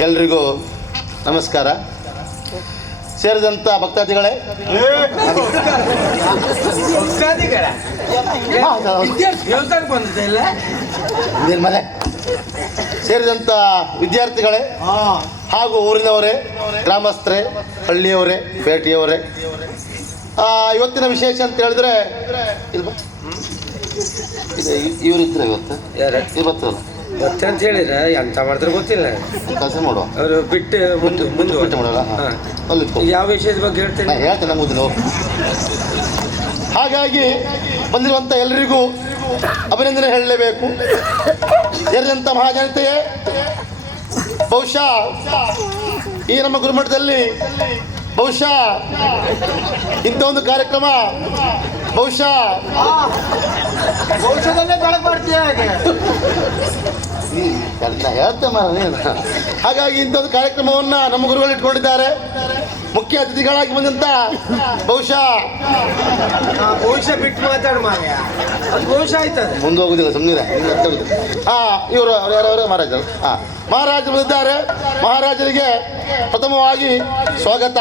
ಎಲ್ರಿಗೂ ನಮಸ್ಕಾರ. ಸೇರಿದಂಥ ಭಕ್ತಾದಿಗಳೇ. ಮನೆ? ಸೇರಿದಂಥ ವಿದ್ಯಾರ್ಥಿಗಳೇ ಹಾಗೂ ಊರಿನವರೇ ಗ್ರಾಮಸ್ಥರೇ ಹಳ್ಳಿಯವರೇ ಪೇಟೆಯವರೇ. ಆ, ಇವತ್ತಿನ ವಿಶೇಷ ಅಂತ ಹೇಳಿದ್ರೆ ಇವರಿದ್ರೆ ಇವತ್ತು? ಇವತ್ತು ಮತ್ತೆ ಅಂತ ಹೇಳಿದ್ರೆ ಎಂತ ಮಾಡ್ತಾರೆ ಗೊತ್ತಿಲ್ಲ. ಕೆಲಸ ಮಾಡುವ ಅವರು ಬಿಟ್ಟು ಮುಂದೆ ಮುಂದೆ ಬಿಟ್ಟು ಮಾಡೋಲ್ಲ. ಅಲ್ಲಿ ಯಾವ ವಿಷಯದ ಬಗ್ಗೆ ಹೇಳ್ತೇನೆ? ಹೇಳ್ತೇನೆ ಹೋಗು ಹಾಗಾಗಿ ಬಂದಿರುವಂಥ ಎಲ್ಲರಿಗೂ ಅಭಿನಂದನೆ ಹೇಳಲೇಬೇಕು. ಎಲ್ಲಂತ ಮಹಾಜನತೆಯೇ ಬಹುಶಃ ಈ ನಮ್ಮ ಗುರುಮಠದಲ್ಲಿ ಬಹುಶಃ ಇಂಥ ಒಂದು ಕಾರ್ಯಕ್ರಮ ಬಹುಶಃ ಔಷಧನೇ ಬೆಳಕು ಮಾಡ್ತೀಯ ಹಾಗೆ ಹಾಗಾಗಿ ಇಂಥದ್ದು ಕಾರ್ಯಕ್ರಮವನ್ನು ನಮ್ಮ ಗುರುಗಳು ಇಟ್ಕೊಂಡಿದ್ದಾರೆ. ಮುಖ್ಯ ಅತಿಥಿಗಳಾಗಿ ಬಂದಂತ ಬಹುಶಃ ಭವಿಷ್ಯ ಬಿಟ್ಟು ಮಾತಾಡ ಬಹುಶಃ ಆಯ್ತದೆ. ಮುಂದೆ ಹೋಗುದಿಲ್ಲ ಸುಮ್ಮನೆ ಹಾ ಇವರು ಯಾರವರು ಮಹಾರಾಜರು. ಹಾ ಮಹಾರಾಜರು ಬಂದಿದ್ದಾರೆ. ಮಹಾರಾಜರಿಗೆ ಪ್ರಥಮವಾಗಿ ಸ್ವಾಗತ.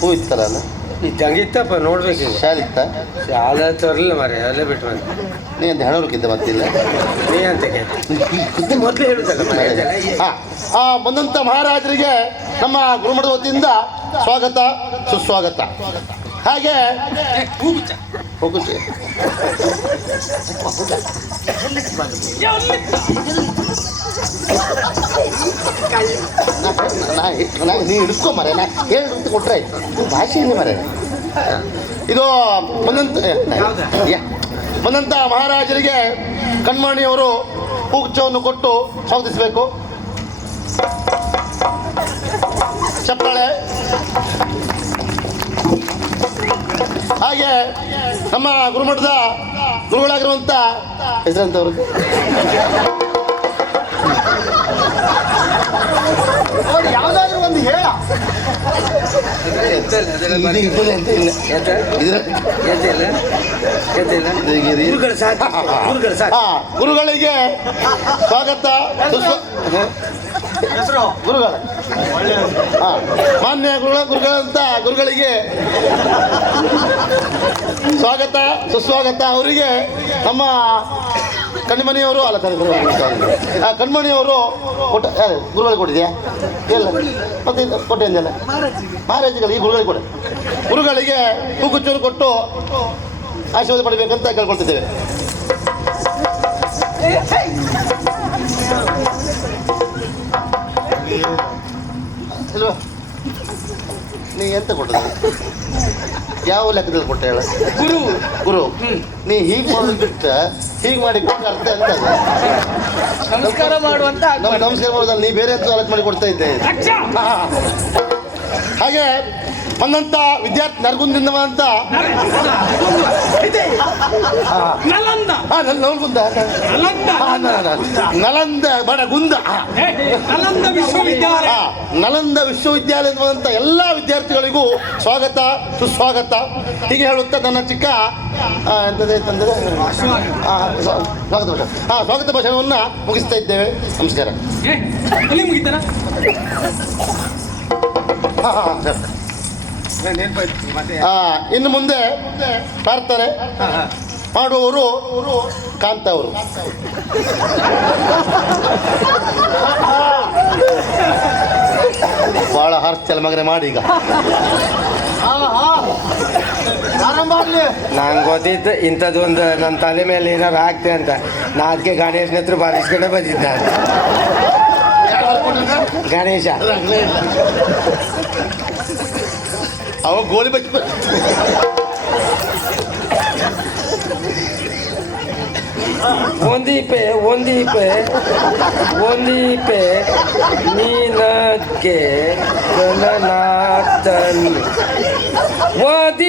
ಹೂ ಇತ್ತಲ್ಲ ಅಲ್ಲ ಇದ್ದಂಗೆ ಇತ್ತಪ್ಪ ನೋಡ್ಬೇಕು ಶಾಲಿತ್ತ ಶಾಲೆ ತರಲಿಲ್ಲ ಮಾರ್ಯ ಅಲ್ಲೇ ಬಿಟ್ಟು ಬಂದೆ. ನೀ ಅಂತ ಹೆಣವ್ರಿಗಿದ್ದ ಮತ್ತಿಲ್ಲ ನೀ ಅಂತ ಇದು ಮೊದಲು ಹೇಳುದಲ್ಲ ಹಾ ಆ ಬಂದಂಥ ಮಹಾರಾಜರಿಗೆ ನಮ್ಮ ಗುರುಮಠದ ವತಿಯಿಂದ ಸ್ವಾಗತ ಸುಸ್ವಾಗತ. ಹಾಗೆ ಹೋಗುತ್ತೆ. ನಾ- ನಾ ಹೇಳಿ ಕೊಟ್ರೆ ಭಾಷೆ ಮರೆ. ಇದು ಯಾ. ಬಂದಂತ ಮಹಾರಾಜರಿಗೆ ಕಣ್ಮಣಿಯವರು ಹೂಗುಚ್ಛವನ್ನು ಕೊಟ್ಟು ಸ್ವಾಗತಿಸಬೇಕು. ಚಪ್ಪಾಳೆ. ಹಾಗೆ ನಮ್ಮ ಗುರುಮಠದ ಗುರುಗಳಾಗಿರುವಂಥ ಹೆಸರಂತವರು ನೋಡಿ ಯಾವ್ದಾದ್ರು ಒಂದು ಹೇಳ ಎಂತಲ್ಲ, ಅದೆಲ್ಲ ಇದು ಬರ್ಲಿ. ಇದ್ರಲ್ಲಿ ಅಂತ ಇಲ್ಲ ಎಂತ? ಇದ್ರ ಎಂತಿಲ್ಲ? ಎಂತಿಲ್ಲ? ಇದು- ಇದು- ಗುರುಗಳ ಸಾಥ್ ಗುರುಗಳ ಸಾಥ್ ಹಾ ಗುರುಗಳಿಗೆ ಸ್ವಾಗತ. ಸುಸ್ವ- ಹೆಸರು? ಗುರುಗಳ. ಹಾ ಮಾನ್ಯ ಗುರುಗಳ ಗುರುಗಳಂತ ಗುರುಗಳಿಗೆ ಸ್ವಾಗತ ಸುಸ್ವಾಗತ ಅವರಿಗೆ ನಮ್ಮ ಕಣ್ಮಣಿಯವರು ಅಲ್ಲ sorry. ಆ ಕಣ್ಮಣಿಯವರು ಕೊಟ್ಟ ಯಾರು ಗುರುಗಳಿಗೆ ಕೊಟ್ಟಿದೆಯಾ? ಇಲ್ಲ. ಮತ್ತೆ ಕೊಟ್ಟೆ ಅಂದಲ್ಲ ಮಹಾರಾಜಗಳಿಗೆ ಈ ಗುರುಗಳಿಗೆ ಕೊಡ ಗುರುಗಳಿಗೆ ಹೂಗುಚ್ಚೂರು ಕೊಟ್ಟು ಆಶೀರ್ವಾದ ಪಡಿಬೇಕಂತ ಕೇಳ್ಕೊಳ್ತಿದ್ದೇವೆ. ನೀ ಎಂತ ಕೊಟ್ಟದ ಯಾವ ಲೆಕ್ಕದಲ್ಲಿ ಕೊಟ್ಟ ಹೇಳ? ಗುರು. ಗುರು. ನೀ ಹೀಗೆ ಮಾಡೋದು ಬಿಟ್ಟ ಹೀಗೆ ಮಾಡಿ ಅರ್ಥ ಅದು? ನಮಸ್ಕಾರ ಮಾಡುವಂತ ನಮ್ಗೆ ನಮಸ್ಕಾರ ಮಾಡೋದಲ್ಲ ನೀ ಬೇರೆ ಆಲೋಚನೆ ಮಾಡಿ ಕೊಡ್ತಾ ಇದ್ದೆ. ಹಾಗೆ ಬಂದಂತ ವಿದ್ಯಾರ್ಥಿ ನರಗುಂದಿಂದ ಅಂತ. ನಲಂದ. ನಲಂದ. ನ- ನಲಂದ ಬಡ ಗುಂದ. ಹಾ. ನಲಂದ ವಿಶ್ವವಿದ್ಯಾಲಯ. ನಲಂದ ವಿಶ್ವವಿದ್ಯಾಲಯದ ಎಲ್ಲ ವಿದ್ಯಾರ್ಥಿಗಳಿಗೂ ಸ್ವಾಗತ ಸುಸ್ವಾಗತ. ಹೀಗೆ ಹೇಳುತ್ತಾ ನನ್ನ ಚಿಕ್ಕ ಎಂತದೇ ತಂದರೆ ಸ್ವಾಗತ ಭಾಷಣ. ಹಾಂ ಸ್ವಾಗತ ಭಾಷಣವನ್ನು ಮುಗಿಸ್ತಾ ಇದ್ದೇವೆ. ನಮಸ್ಕಾರ. ಹಾಂ ಹಾಂ ಸರ್ ಆ, ಇನ್ನು ಮುಂದೆ ಮಾಡ್ತಾರೆ ಮಾಡುವವರು ಕಾಂತ ಅವರು. ಭಾಳ ಹಾರಿಸ್ತಿಲ್ಲ ಮಗನೆ ಮಾಡಿ ಈಗ. ನಂಗೆ ಗೊತ್ತಿತ್ತು ಇಂಥದ್ದು ಒಂದು ನನ್ನ ತಲೆ ಮೇಲೆ ಏನಾರು ಹಾಕ್ತೆ ಅಂತ. ನಾ ಅದಕ್ಕೆ ಗಣೇಶನ ಹತ್ರ ಬಾರಿಸ್ಕೊಂಡೆ ಬಂದಿದ್ದ. ಗಣೇಶ. ಅವ ಗೋಲಿ ಬಚ್ಚ ಒಂದೀಪೆ ಒಂದೀಪೆ ಒಂದೀಪೆ ನೀನಕ್ಕೆ ಗಣನಾಥನ್ ಒಂದೀಪೆ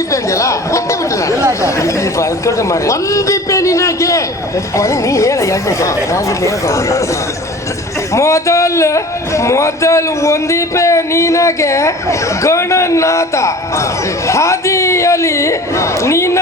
ಒಂದೀಪೆ ಅಂದ್ಯಲ್ಲ ಗೊತ್ತೇ ಬಿಟ್ಟು ನಾನು ಬರ್ಕೊಟ್ಟು ಮಾರಿ ಒಂದೀಪೆ ನಿನಗೆ ನೀ ಹೇಳ ಮೊದಲ್ ಮೊದಲ್ ಒಂದೀಪೆ ನೀನ ನಿನಗೆ ಗಣನಾಥ. ಹಾದಿಯಲ್ಲಿ ನಿನ್ನ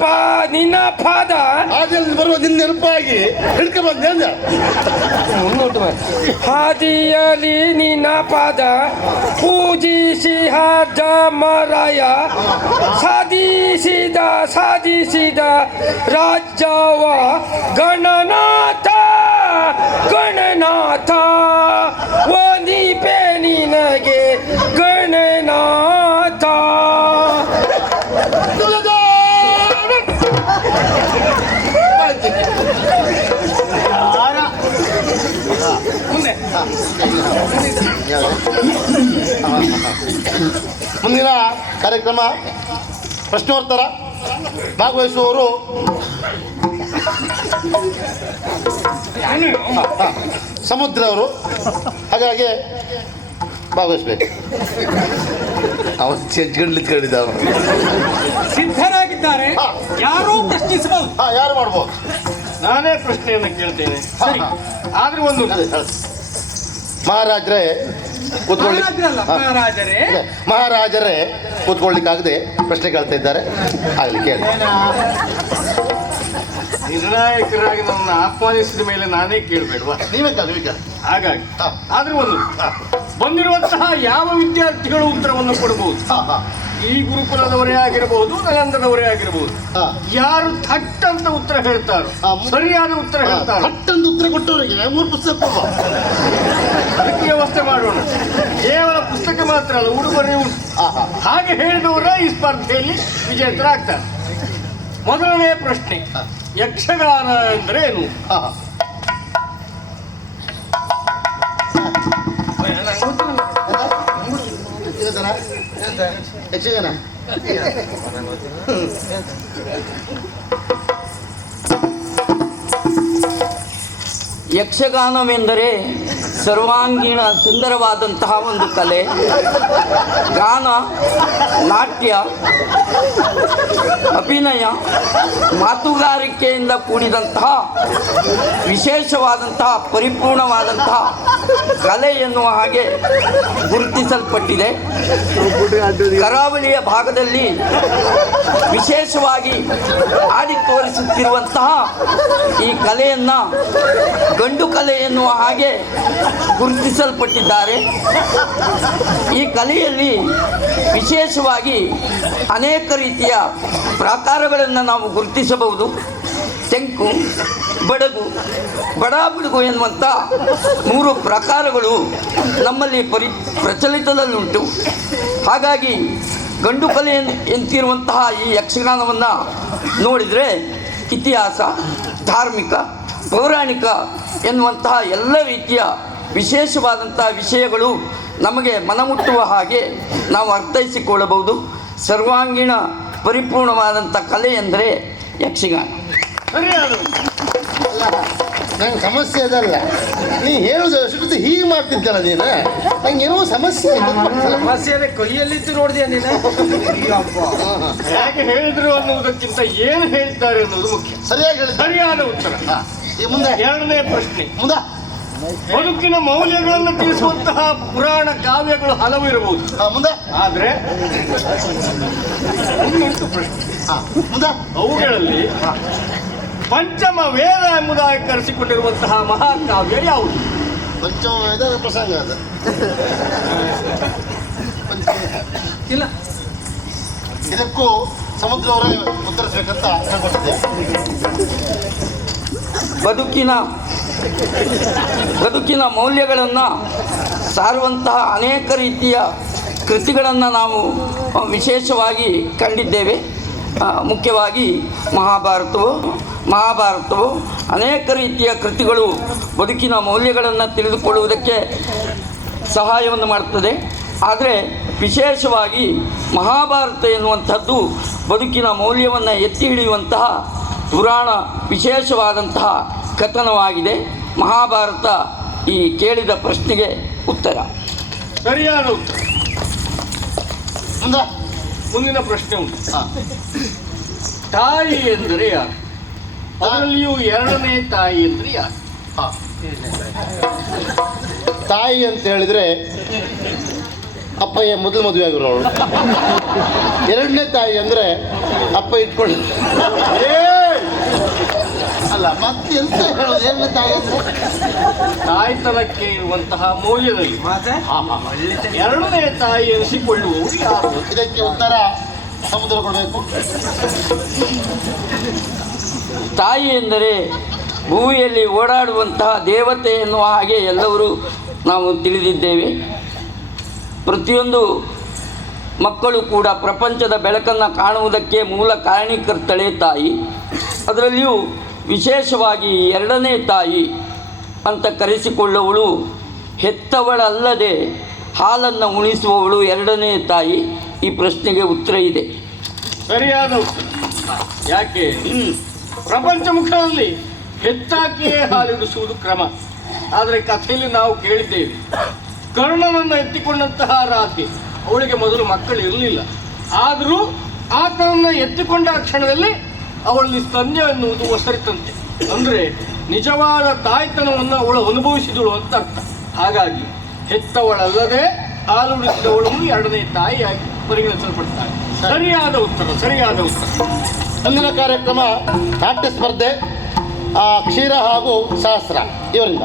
ಪಾ ನಿನ್ನ ಪಾದ ಹಾದಿಯಲ್ಲಿ ಬರುವ ನಿನ್ನ ನೆನಪಾಗಿ ಹಿಡ್ಕೊಂಡು ಬಂದೆ ಅಂದೆ ಹಾದಿಯಲ್ಲಿ ನಿನ್ನ ಪಾದ ಪೂಜಿಸಿ ಜಮರಾಯ ಸಾಧಿಸಿದ ಸಾಧಿಸಿದ ರಾಜವ ಗಣನಾಥ ಮುಂದಿನ ಕಾರ್ಯಕ್ರಮ ಪ್ರಶ್ನೋತ್ತರ ಭಾಗವಹಿಸುವವರು ಸಮುದ್ರ ಅವರು ಹಾಗಾಗಿ ಭಾಗವಹಿಸ್ಬೇಕು. ಅವನು ಚೆಂಚ್ಕೊಂಡು ನಿಂತ್ಕೊಂಡಿದ್ದ ಅವನು ಸಿದ್ಧರಾಗಿದ್ದಾರೆ ಯಾರು ಪ್ರಶ್ನಿಸಬಹುದು ಹಾ ಯಾರು ಮಾಡ್ಬೋದು? ನಾನೇ ಪ್ರಶ್ನೆಯನ್ನು ಕೇಳ್ತೇನೆ. ಸರಿ. ಆದ್ರೆ ಒಂದು. ಮಹಾರಾಜರೇ ಕೂತ್ಕೊಳ್ಳಿ. ಮಹಾರಾಜರೇ ಮಹಾರಾಜರೇ. ಕೂತ್ಕೊಳ್ಳಿಕ್ಕಾಗದೆ ಪ್ರಶ್ನೆ ಕೇಳ್ತಾ ಇದ್ದಾರೆ. ಆಗಲಿ ಕೇಳಿ. ನಿರ್ಣಾಯಕರಾಗಿ ನನ್ನ ಆಹ್ವಾನಿಸಿದ ಮೇಲೆ ನಾನೇ ಕೇಳಬೇಡ್ವಾ? ನೀವೇ ಕೇಳಿ ಹಾಗಾಗಿ ಆದ್ರೂ ಒಂದು. ಬಂದಿರುವಂತಹ ಯಾವ ವಿದ್ಯಾರ್ಥಿಗಳು ಉತ್ತರವನ್ನು ಕೊಡಬಹುದು? ಈ ಗುರುಕುಲದವರೇ ಆಗಿರಬಹುದು ನಲಂದದವರೇ ಆಗಿರಬಹುದು ಹಾ. ಯಾರು ಥಟ್ ಅಂತ ಉತ್ತರ ಹೇಳ್ತಾರೋ ಆ, ಮು- ಸರಿಯಾದ ಉತ್ತರ ಹೇಳ್ತಾರೋ. ಅಂತ ಉತ್ತರ ಕೊಟ್ಟವರಿಗೆ ಮೂರು ಪುಸ್ತಕ ಕೊಡುವ. ಅದಕ್ಕೆ ವ್ಯವಸ್ಥೆ ಮಾಡೋಣ. ಕೇವಲ ಪುಸ್ತಕ ಮಾತ್ರ ಅಲ್ಲ ಉಡುಗೊರೆ ಉಂಟು. ಹಾ ಹಾ. ಹಾಗೆ ಹೇಳಿದವರ ಈ ಸ್ಪರ್ಧೆಯಲ್ಲಿ ವಿಜೇತರಾಗ್ತಾರೆ. ಮೊದಲನೇ ಪ್ರಶ್ನೆ ಯಕ್ಷಗಾನ ಅಂದ್ರೆ ಏನು ಹಾ ಯಕ್ಷಗಾನವೆಂದರೆ ಸರ್ವಾಂಗೀಣ ಸುಂದರವಾದಂತಹ ಒಂದು ಕಲೆ. ಗಾನ, ನಾಟ್ಯ, ಅಭಿನಯ, ಮಾತುಗಾರಿಕೆಯಿಂದ ಕೂಡಿದಂತಹ ವಿಶೇಷವಾದಂತಹ, ಪರಿಪೂರ್ಣವಾದಂತಹ ಕಲೆ ಎನ್ನುವ ಹಾಗೆ ಗುರುತಿಸಲ್ಪಟ್ಟಿದೆ. ಕರಾವಳಿಯ ಭಾಗದಲ್ಲಿ ವಿಶೇಷವಾಗಿ ಆಡಿ ತೋರಿಸುತ್ತಿರುವಂತಹ ಈ ಕಲೆಯನ್ನು ಗಂಡು ಕಲೆ ಎನ್ನುವ ಹಾಗೆ ಗುರುತಿಸಲ್ಪಟ್ಟಿದ್ದಾರೆ. ಈ ಕಲೆಯಲ್ಲಿ ವಿಶೇಷವಾಗಿ ಅನೇಕ ರೀತಿಯ ಪ್ರಾಕಾರಗಳನ್ನು ನಾವು ಗುರುತಿಸಬಹುದು. ತೆಂಕು, ಬಡಗು, ಬಡಾಬಿಡುಗು ಎನ್ನುವಂಥ ಮೂರು ಪ್ರಕಾರಗಳು ನಮ್ಮಲ್ಲಿ ಪರಿ ಪ್ರಚಲಿತದಲ್ಲುಂಟು. ಹಾಗಾಗಿ ಗಂಡು ಕಲೆ ಎಂತಿರುವಂತಹ ಈ ಯಕ್ಷಗಾನವನ್ನು ನೋಡಿದರೆ ಇತಿಹಾಸ, ಧಾರ್ಮಿಕ ಪೌರಾಣಿಕ ಎನ್ನುವಂತಹ ಎಲ್ಲ ರೀತಿಯ ವಿಶೇಷವಾದಂತಹ ವಿಷಯಗಳು ನಮಗೆ ಮನಮುಟ್ಟುವ ಹಾಗೆ ನಾವು ಅರ್ಥೈಸಿಕೊಳ್ಳಬಹುದು. ಸರ್ವಾಂಗೀಣ ಪರಿಪೂರ್ಣವಾದಂಥ ಕಲೆ ಎಂದರೆ ಯಕ್ಷಗಾನ. ಸರಿಯಾದ ನಂಗೆ ಸಮಸ್ಯೆ ಅದಲ್ಲ. ನೀ ಹೇಳುದು ಹೀಗೆ ಮಾಡ್ತಿದ್ದಲ್ಲ ನೀನು? ನಂಗೆ ಏನೋ ಸಮಸ್ಯೆ ಸಮಸ್ಯೆ ಅದೇ ಕೈಯಲ್ಲಿದ್ದು ನೋಡಿದೆ ನೀನು. ಯಾಕೆ ಹೇಳಿದ್ರು ಅನ್ನೋದಕ್ಕಿಂತ ಏನು ಹೇಳ್ತಾರೆ ಅನ್ನೋದು ಮುಖ್ಯ. ಸರಿಯಾಗಿ ಸರಿಯಾದ ಉತ್ತರ. ಈ ಮುಂದೆ. ಎರಡನೇ ಪ್ರಶ್ನೆ. ಮುಂದೆ. ಬದುಕಿನ ಮೌಲ್ಯಗಳನ್ನು ತಿಳಿಸುವಂತಹ ಪುರಾಣ ಕಾವ್ಯಗಳು ಹಲವು ಇರಬಹುದು. ಮುಂದೆ. ಆದ್ರೆ ಮುಂದ ಪ್ರಶ್ನೆ. ಹಾ, ಮುಂದೆ. ಅವುಗಳಲ್ಲಿ ಪಂಚಮ ವೇದ ಎಂಬುದಾಗಿ ಕರೆಸಿಕೊಂಡಿರುವಂತಹ ಮಹಾಕಾವ್ಯ ಯಾವುದು? ಪಂಚಮ ವೇದ ಪ್ರಸಂಗ ಅದು ಇಲ್ಲ. ಇದಕ್ಕೂ ಸಮುದ್ರವರ ಉತ್ತರಿಸಬೇಕಂತ ಉತ್ತರಿಸ್ಬೇಕಂತ ಹೇಳ್ಕೊಟ್ಟಿದ್ದೆ ಬದುಕಿನ ಬದುಕಿನ ಮೌಲ್ಯಗಳನ್ನು ಸಾರುವಂತಹ ಅನೇಕ ರೀತಿಯ ಕೃತಿಗಳನ್ನು ನಾವು ವಿಶೇಷವಾಗಿ ಕಂಡಿದ್ದೇವೆ. ಮುಖ್ಯವಾಗಿ ಮಹಾಭಾರತವು ಮಹಾಭಾರತವು ಅನೇಕ ರೀತಿಯ ಕೃತಿಗಳು ಬದುಕಿನ ಮೌಲ್ಯಗಳನ್ನು ತಿಳಿದುಕೊಳ್ಳುವುದಕ್ಕೆ ಸಹಾಯವನ್ನು ಮಾಡುತ್ತದೆ ಆದರೆ ವಿಶೇಷವಾಗಿ ಮಹಾಭಾರತ ಎನ್ನುವಂಥದ್ದು ಬದುಕಿನ ಮೌಲ್ಯವನ್ನು ಎತ್ತಿ ಹಿಡಿಯುವಂತಹ ಪುರಾಣ ವಿಶೇಷವಾದಂತಹ ಕಥನವಾಗಿದೆ. ಮಹಾಭಾರತ ಈ ಕೇಳಿದ ಪ್ರಶ್ನೆಗೆ ಉತ್ತರ. ಸರಿಯಾದ ಉತ್ತರ ಮುಂದಿನ ಪ್ರಶ್ನೆ ಉಂಟು. ತಾಯಿ ಎಂದರೆ ಯಾರು? ಅದರಲ್ಲಿಯೂ ಎರಡನೇ ತಾಯಿ ಎಂದರೆ ಯಾರು. ತಾಯಿ ಅಂತ ಹೇಳಿದ್ರೆ ಅಪ್ಪಯ್ಯ ಮೊದಲು ಮದುವೆ ಆಗಿರೋಳು ಎರಡನೇ ತಾಯಿ ಅಂದರೆ ಅಪ್ಪ ಇಟ್ಕೊಂಡು ಅಲ್ಲ ಮತ್ತೆ ಎಂತ ಹೇಳೋದು? ತಾಯಿ. ತಾಯ್ತನಕ್ಕೆ ಇರುವಂತಹ ಮೌಲ್ಯದಲ್ಲಿ ಎರಡನೇ ತಾಯಿ ಎನಿಸಿಕೊಳ್ಳುವ ಯಾರು? ಇದಕ್ಕೆ ಉತ್ತರ ಸಮುದ್ರ ಕೊಡಬೇಕು. ತಾಯಿ ಎಂದರೆ ಭೂಮಿಯಲ್ಲಿ ಓಡಾಡುವಂತಹ ದೇವತೆ ಎನ್ನುವ ಹಾಗೆ ಎಲ್ಲರೂ ನಾವು ತಿಳಿದಿದ್ದೇವೆ. ಪ್ರತಿಯೊಂದು ಮಕ್ಕಳು ಕೂಡ ಪ್ರಪಂಚದ ಬೆಳಕನ್ನು ಕಾಣುವುದಕ್ಕೆ ಮೂಲ ಕಾರಣೀಕರ್ತಳೆ ತಾಯಿ. ಅದರಲ್ಲಿಯೂ ವಿಶೇಷವಾಗಿ ಎರಡನೇ ತಾಯಿ ಅಂತ ಕರೆಸಿಕೊಳ್ಳುವಳು ಹೆತ್ತವಳಲ್ಲದೆ ಹಾಲನ್ನು ಉಣಿಸುವವಳು ಎರಡನೇ ತಾಯಿ? ಈ ಪ್ರಶ್ನೆಗೆ ಉತ್ತರ ಇದೆ. ಸರಿಯಾದ ಉತ್ತರ. ಯಾಕೆ? ಪ್ರಪಂಚ ಮುಖದಲ್ಲಿ ಹೆತ್ತಾಕಿಯೇ ಹಾಲಿಡಿಸುವುದು ಕ್ರಮ. ಆದರೆ ಕಥೆಯಲ್ಲಿ ನಾವು ಕೇಳಿದ್ದೇವೆ. ಕರ್ಣನನ್ನು ಎತ್ತಿಕೊಂಡಂತಹ ರಾಧೆ ಅವಳಿಗೆ ಮೊದಲು ಮಕ್ಕಳು ಇರಲಿಲ್ಲ ಆದರೂ ಆತನನ್ನು ಎತ್ತಿಕೊಂಡ ಕ್ಷಣದಲ್ಲಿ ಅವಳಲ್ಲಿ ಸ್ತನ್ಯ ಎನ್ನುವುದು ಒಸರಿತಂತೆ. ಅಂದರೆ ನಿಜವಾದ ತಾಯ್ತನವನ್ನು ಅವಳು ಅನುಭವಿಸಿದಳು ಅಂತ ಅರ್ಥ. ಹಾಗಾಗಿ ಹೆತ್ತವಳಲ್ಲದೆ ಹಾಲುಡಿಸಿದವಳು ಎರಡನೇ ತಾಯಿಯಾಗಿ ಪರಿಗಣಿಸಲ್ಪಡ್ತಾಳೆ. ಸರಿಯಾದ ಉತ್ತರ ಸರಿಯಾದ ಉತ್ತರ. ಮುಂದಿನ ಕಾರ್ಯಕ್ರಮ ನಾಟ್ಯ ಸ್ಪರ್ಧೆ ಕ್ಷೀರ ಹಾಗೂ ಸಹಸ್ರ ಇವರಿಂದ.